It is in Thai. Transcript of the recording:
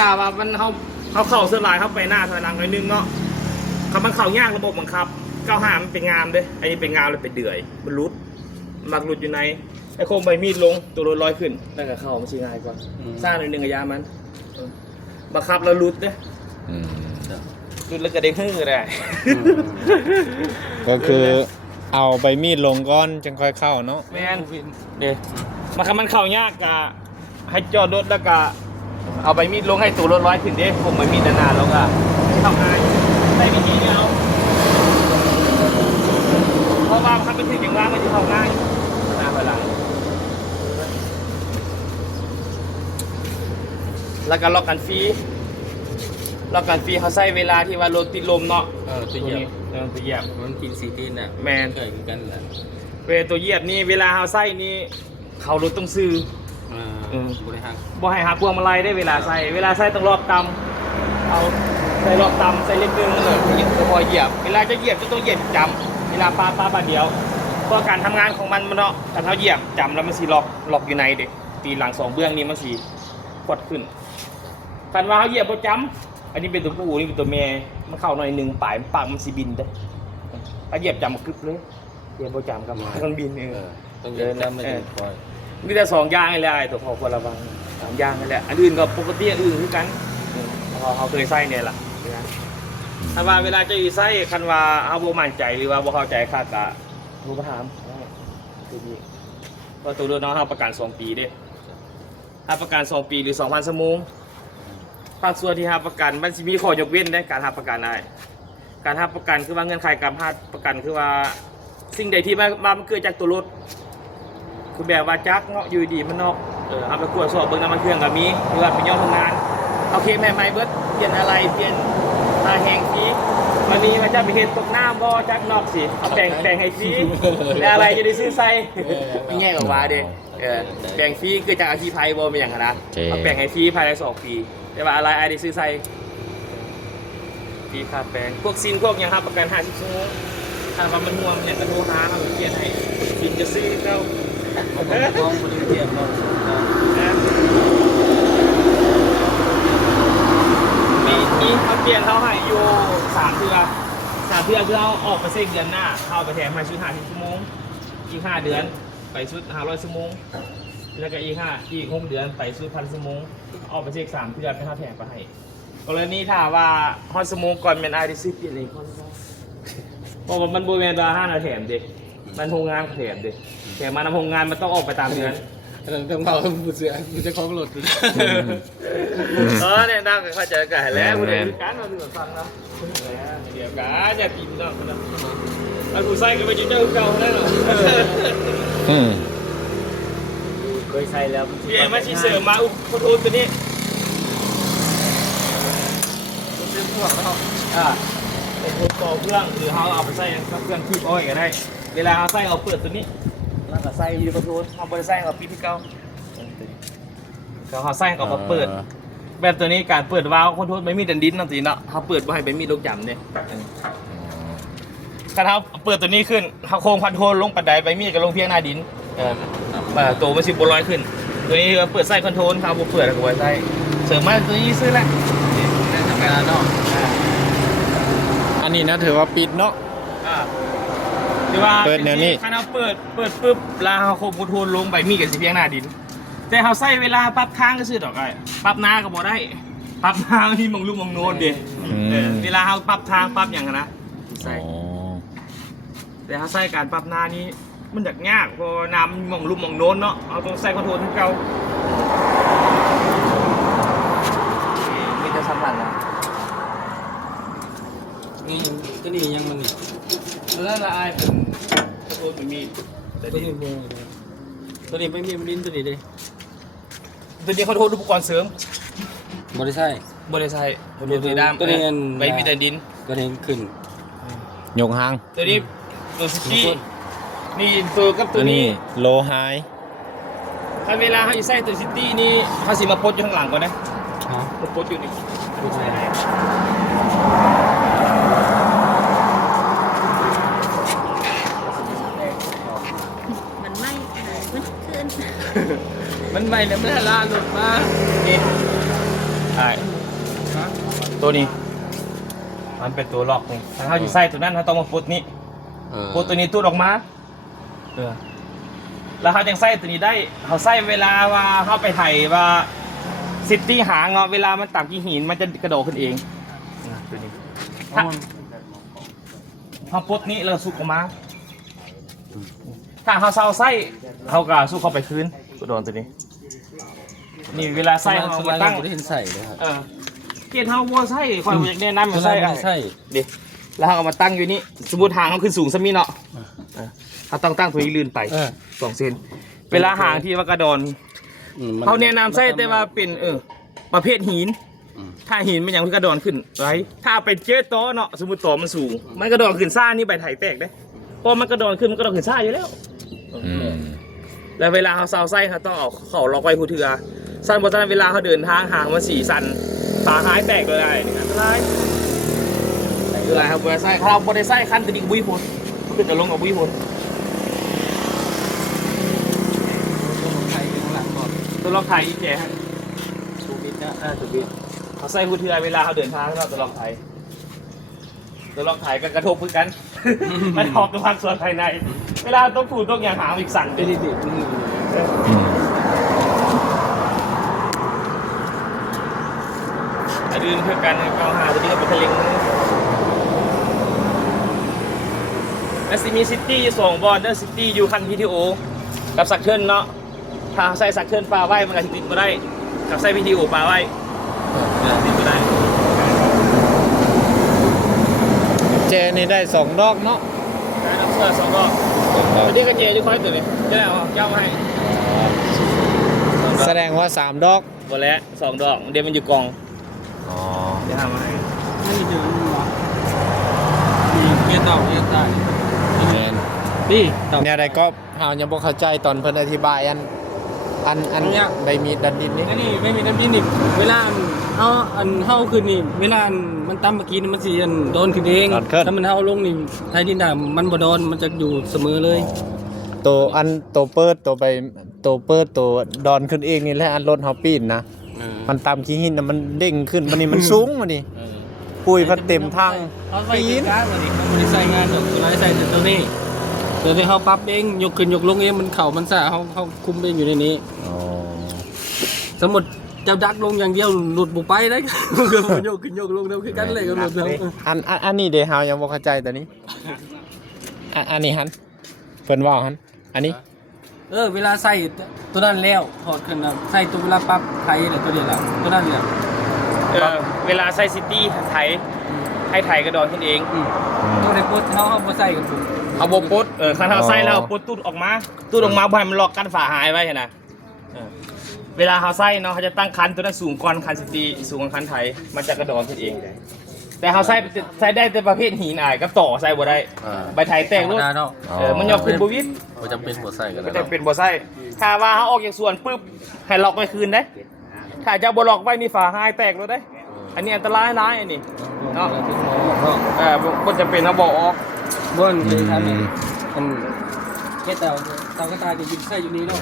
ถ้าว่ามันเขาเข้าเสื้อลายเข้าไปหน้าถอยหลังหน่อยนึงเนาะคำมันเข้ายากระบบบังคับ95มันเป็นงามเด้อันนี้เป็นงามเลยเป็นเดือยมันรุดมักรุดอยู่ในไอ้โคมใบมีดลงตัวรถลอยขึ้นนั่นก็เข้ามันชิง่ายกว่าสร้างหน่อยนึงกับยามันบังคับแล้วรุดเด้รุดแล้วก็เด้งฮื้อได้ก็คือเอาใบมีดลงก้อนจึงค่อยเข้าเนาะแม่นเด้มาคำมันเข้ายากกะให้จอดรถแล้วก็เอาใบมีดลงให้ตัวรถลอยขึ้นเด้ผมใบมีดนานๆแล้วก็ทำง่ายได้วิธีเดียวเพราะว่ามันเป็นสิ่งอย่างว่ามันจะเข้าง่ายหน้าพลังแล้วก็ล็อกกันฟรีเขาใช้เวลาที่ว่ารถติดลมเนาะตัวเหยียบตัวเหยียบมันกินสีตีนน่ะแมนเกิดกันแหละตัวเหยียบนี่เวลาเขาใช้นี่เขารถต้องซื้อบริหารบ่ให้หักพวงมาลัยได้เวลาใส่ต้องรอบต่ำเอาใส่รอบต่ำใส่เล็กเกินเลยพอเหยียบเวลาจะเหยียบจะต้องเหยียบจำเวลาปาบาเดียวเพราะการทำงานของมันเนาะการเขาเหยียบจำแล้วมันสีล็อกอยู่ในเด็กตีหลัง2เบื้องนี้มันสีกดขึ้นคันว่าเขาเหยียบประจำอันนี้เป็นตัวผู้นี่เป็นตัวแม่มันเข้าหน่อยนึงปากมันสีบินได้ถ้าเหยียบจำกึบเลยเหยียบประจำกับมันบินต้องเดินแล้วมันจะคอยมีแต่2อย่างนี่แหละตัวพอควรระวัง3อย่างนี่แหละอันอื่นก็ปกติอื่นคือกันเขาเคยใส่เนี่ยล่ะถ้าว่าเวลาจะใส่คันว่าเอาบ่มั่นใจหรือว่าบ่เข้าใจคาดกะรู้ถามตัวนี้ก็ตัวรถน้องเฮาประกัน2ปีเด้ถ้าประกัน2ปีหรือ 2,000 ชั่วโมงภาคส่วนที่หาประกันมันสิมีข้อยกเว้นได้การหาประกันได้การหาประกันคือว่าเงื่อนไขการหาประกันคือว่าสิ่งใดที่มันเกิดจากตัวรถคือแบบว่าจักเนาะอยู่ดีมันนอกเอาไปตรวจสอบเบิ่งน้ำมันเครื่องก็มีหรือว่าเป็นยอดทำงานโอเคใหม่ๆเบิดเปลี่ยนอะไรเปลี่ยนตาแห้งฟรีมันมีมันจะไปเห็นตกน้ำบ่จักนอกสิเอาแต่งให้ฟรีแล้วอะไรจะได้ซื้อใส่ไม่แง่กับว่าเด้แต่งฟรีคือจากอาชีพไทยบ่เป็นอย่างนั้นนะเอาแต่งให้ฟรีภายใน2 ปีแต่ว่าอะไรได้ซื้อใส่ฟรีค่าแปลงพวกซินพวกอย่างครับประกัน50 ชั่วโมงถ้าว่ามันห่วงเนี่ยก็โทรหาเขาเปลี่ยนให้ซินจะซื้อเจ้าต้องบริเทียบเรามีเขาเปลี่ยนเขาให้อยู่3 เดือนคือเอาออกไปเซ็กเดือนหน้าเข้าไปแถมให้ชุด50 ชั่วโมงอีก5 เดือนไปชุด500 ชั่วโมงแล้วก็อีก6 เดือนไปชุด1,000 ชั่วโมงออกไปเซ็ก3 เดือนไปเข้าแถมไปให้กรณีถ้าว่าฮอดชั่วโมงก่อนเป็นได้ซื้อเปลี่ยนเลยเพราะว่ามันบริเวณ5 นาทีแถมเด็กมันโรงงานแถมเด็กแถมมาในโรงงานมันต้องออกไปตามเดือนต้องเอาผู้เสียผู้จะคล้องรถเนี่ยนั่งเข้าใจกันแล้วผู้ใดการเราดูฟังแล้วเดี๋ยวกันอย่ากินเนาะมันผู้ใส่ก็ไปจิ้มเจ้าเก่าได้หรอเคยใส่แล้วเปลี่ยนมาชีเสริมมาอุปโภคตัวนี้เป็นพวกเขาเป็นพวกต่อเครื่องหรือเขาเอาไปใส่เครื่องคีบอ้อยก็ได้เวลาเขาใส่เอาเปิดตัวนี้แล้วก็ใส่ยูประตูเขาบริใส่กับพี่เก่าเขาใส่เขาก็เปิดแบบตัวนี้การเปิดวาล์วคอนโทรลไม่มีดันดินนั่นสิเนาะเขาเปิดบ่ให้เป็นมีลูกจำเนี่ยถ้าเขาเปิดตัวนี้ขึ้นเขาโค้งคอนโทรลลงปัดไดไปมีกับลงเพียงหน้าดินตัวมัน10 ลอยขึ้นตัวนี้เปิดไส้คอนโทรลเขาเปิดกับไว้ไส้เสริมมาตัวนี้ซื้อแล้วทำงานเนาะอันนี้นะถือว่าปิดเนาะหรือว่าเปิดแนวนี้ถ้าเราเปิดปุ๊บลาเขาโค้งคอนโทรลลงไปมีกับเพียงหน้าดินแต่เขาใส่เวลาปรับทางก็ซื้อดอกไอ้ปรับหน้าก็บ่ได้ปรับทางที่มองลูกมองโน้นดิเวลาเขาปรับทางปรับอย่างนะใส่แต่เขาใส่การปรับหน้านี้มันยากเพราะน้ำมองลูกมองโน้นเนาะเอาต้องใส่คอนโทรลที่เก่ามีแต่สัมผัสนะนี่ก็นี่ยังมันนี่แล้วละไอ้เป็นคอนโทรลเป็นมีตัวนี้ไม่มีลิ้นตัวนี้เลยตัวนี้เขาโทษอุปกรณ์เสริมบริษัทตัวนี้ด้ามตัวนี้ใบมีแต่ดินตัวนี้ขึ้นยกหางตัวนี้ตัวซิตี้นี่ตัวกับตัวนี้โลไฮถ้าเวลาเขาจะใส่ตัวซิตี้นี่เขาสิมาปดอยู่ข้างหลังก่อนนะมาปดอยู่นี่มันไม่แล้วไม่ลาหลุดมานี่ ไอ้ตัวนี้มันเป็นตัวล็อกนี่ถ้าเขาจะใส่ตัวนั้นเขาต้องมาปลดนี้ปลดตัวนี้ตู้ออกมาแล้วเขาจังใส่ตัวนี้ได้เขาใส่เวลาว่าเขาไปไถว่าซิตี้หางเนาะเวลามันต่ำกี่หินมันจะกระโดดขึ้นเองตัวนี้ถ้าเขาปลดนี้แล้วสุกออกมาถ้าเขาเซาไส้เขาก็สู้เข้าไปคืนกระโดดตัวนี้นี่เวลาไส้เขามาตั้ง ได้เห็นใส่เลยครับ เกียร์เท้าวัวไส้คอยอยากแนะนำมาไส้ ใช่ ดิแล้วเขาเอามาตั้งอยู่นี่สมมติหางเขาขึ้นสูงสมีเนาะเขาต้องตั้งตัวนี้ลื่นไป2 เซนเวลาหางที่ว่ากระดอนเขาแนะนำไส้แต่ว่าเป็นประเภทหินถ้าหินมันยังกระดอนขึ้นไรถ้าไปเจอโต๊ะเนาะสมมติโต๊ะมันสูงมันกระดอนขึ้นซ่านี่ใบไถ่แตกได้พอมันกระดอนขึ้นมันกระดอนขึ้นซ่าอยู่แล้วแล้วเวลาเขาเซาไส้เขาต้องเอาเขาล็อกไว้หูเถื่อสั้นเพราะฉะนั้นเวลาเขาเดินทางห่างมา4 สันฝาหายแตกเลยได้นี่อันตรายคืออะไรครับบริไส้เราบริไส้คันตัวนี้บุ้ยพลขึ้นจะลงกับบุ้ยพล ไทยเป็นหลังก่อน ตัวล็อกไทยอีกแกฮะ ชูบิดนะ ถูกบิดเขาใส่หูเถื่อเวลาเขาเดินทางเราตัวล็อกไทยตัวล็อกไทยก็กระทบกัน มันออกกำลังส่วนภายในเวลาต้องถูต้องอย่างหางอีกสั่น เด็ดเด็ด ไอ้ดืนเพื่อกันเกาหาตัวนี้ก็เป็นทะเลงและซิมีซิตี้2 บอลเดอร์ซิตี้อยู่คันพีทีโอกับสักเทิลเนาะถ้าใส่สักเทิลปลาไว้มันก็ติดมาได้กับใส่พีทีโอปลาไว้ติดมาได้ เจนี่ได้2 ดอกเนาะ ได้น้ำเสื้อ2 ดอกวันนี้ก็เจจะคอยตัวนี้จะได้เอาเจ้ามาให้ แสดงว่า3 ดอก หมดแล้ว2 ดอกเดี๋ยวมันอยู่กอง อ๋อ เดี๋ยวทำมาให้ นี่เดี๋ยวมีเกียร์เต่าเกียร์ใต้ แม่น นี่เต่า เนี่ยใดก็เฮายังบ่เข้าใจตอนเพิ่นอธิบายอันใบมีดดันดินนี่ อันนี้ไม่มีน้ำดินอีกเวลาเฮาขึ้นนี่เวลามันตั้มเมื่อกี้นี่มันสิโดนขึ้นเองถ้ามันเฮาลงนี่ไทยดินดามันบ่โดนมันจะอยู่เสมอเลย ตัวเปิดตัวดอนขึ้นเองนี่แหละอันรถเฮาปีนนะมันตามขี้หินน่ะมันเด้งขึ้นมันนี่มันสูงมานี่ปุ้ยพัดเต็มทาง เอาใส่กินการวันนี้เขาไม่ได้ใส่งานหรอกตัวไหนใส่แต่ตัวนี้ตัวที่เขาปรับเองยกขึ้นยกลงเองมันเข่ามันสะเขาคุมเองอยู่ในนี้ อ๋อ สมมติเจ้าดักลงอย่างเดียวหลุดบุกไปได้ ก็มันยกขึ้นยกลงเดียวคือกันเลยก็หลุดเลย อันนี้เด้เฮายังบ่เข้าใจตัวนี้อันนี้หันเพิ่นว่าหันอันนี้ เวลาใส่ตัวนั้นแล้วถอดขึ้นนะใส่ตัวเวลาปรับไทยอะไรตัวเดียวละตัวนั้นเนี่ย เวลาใส่ซิตี้ไถให้ไถกระดอนขึ้นเอง ตัวในโพสเขาบ่ใส่กันผม เอาโบปุ๊ดคันเอาไส้แล้วปุ๊ดตุ้ดออกมาบ่ให้มันล็อกกันฝาหายไว้นะเวลาเขาไส้เนาะเขาจะตั้งคันตัวนั้นสูงก่อนคันซิตี้สูงกว่าคันไถมันจะกระดอนขึ้นเอง แต่เขาใส่ได้แต่ประเภทหินก็ต่อใส่บ่ได้ใบไถแตกรถมันยกขึ้นบวิด มันจะเป็นบ่ใส่กัน ก็จะเป็นบ่ไส้ถ้าว่าเขาออกจากส่วนปุ๊บให้ล็อกไว้คืนได้ถ้าจะบ่ล็อกไว้นี่ฝาหายแตกรถได้อันนี้อันตรายนะอันนี้เนาะบ่จะเป็นเขาบอกออก บ้านเลยทำนี่เจ้าก็ตายจะยิงใส่อยู่นี่เนาะ